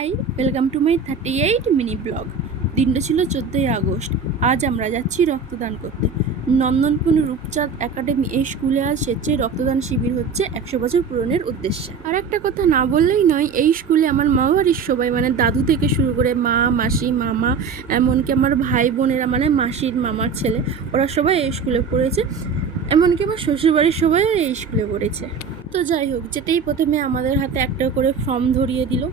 High, welcome to my 38 mini blog. দিনটা ছিল 14ই August. আজ আমরা যাচ্ছি রক্তদান করতে। নন্দনপুর রূপচাঁদ একাডেমি এই স্কুলে আজ স্বেচ্ছায় রক্তদান শিবির হচ্ছে 100 বছর পূরণের উদ্দেশ্যে। আর একটা কথা না বললেই নয়, এই স্কুলে আমার মা বাড়ির সবাই মানে দাদু থেকে শুরু করে মা, মাসি, মামা, এমনকি আমার ভাই বোনেরা মানে মাসির মামার ছেলে, ওরা সবাই এই স্কুলে পড়েছে। এমনকি আমার শ্বশুরবাড়ির সবাই এই স্কুলে পড়েছে। তো যাই হোক, যেটাই প্রথমে আমাদের হাতে একটা করে ফর্ম ধরিয়ে দিল।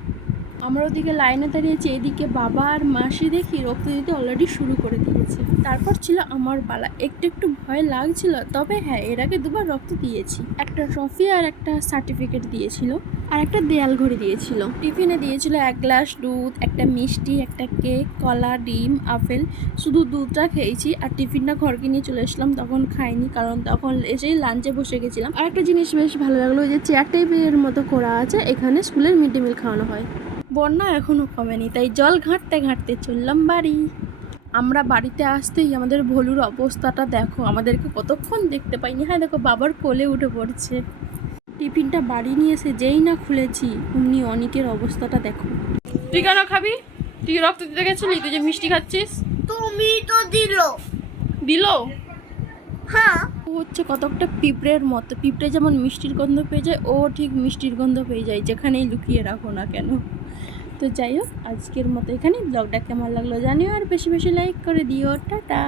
আমরা ওদিকে লাইনে দাঁড়িয়েছি, এদিকে বাবা আর মাসি দেখি রক্ত দিতে অলরেডি শুরু করে দিয়েছে। তারপর ছিল আমার পালা। একটু ভয় লাগছিল, তবে হ্যাঁ, এর আগে দুবার রক্ত দিয়েছি। একটা ট্রফি আর একটা সার্টিফিকেট দিয়েছিল, আর একটা দেয়াল ঘড়ি দিয়েছিল। টিফিনে দিয়েছিল 1 গ্লাস দুধ, একটা মিষ্টি, একটা কেক, কলা, ডিম, আপেল। শুধু দুধটা খেয়েছি আর টিফিনটা ঘরকে নিয়ে চলে এসলাম। তখন খাইনি, কারণ তখন এসেই লাঞ্চে বসে গেছিলাম। আর একটা জিনিস বেশ ভালো লাগলো, যে চেয়ার টেবিলের মতো করা আছে, এখানে স্কুলের মিড ডে মিল খাওয়ানো হয়। বন্যা এখনও কমেনি, তাই জল ঘাঁটতে ঘাঁটতে চললাম বাড়ি। আমরা বাড়িতে আসতেই আমাদের ভলুর অবস্থাটা দেখো, আমাদেরকে কতক্ষণ দেখতে পাইনি। হ্যাঁ দেখো, বাবার কোলে উঠে পড়ছে। টিফিনটা বাড়ি নিয়ে এসে যেই না খুলেছি, অমনি অনিকের অবস্থাটা দেখো। তুই কেন খাবি? তুই রক্ত দিতে গেছিলি, তুই যে মিষ্টি খাচ্ছিস। তুমি তো দিল? হ্যাঁ। ও হচ্ছে কতকটা পিঁপড়ের মতো। পিঁপড়ে যেমন মিষ্টির গন্ধ পেয়ে যায়, ও ঠিক মিষ্টির গন্ধ পেয়ে যায় যেখানেই লুকিয়ে রাখো না কেন। তো যাই হোক, আজকের মতো এখানে ব্লগটা কেমন লাগলো জানিও, আর বেশি বেশি লাইক করে দিও। টাটা।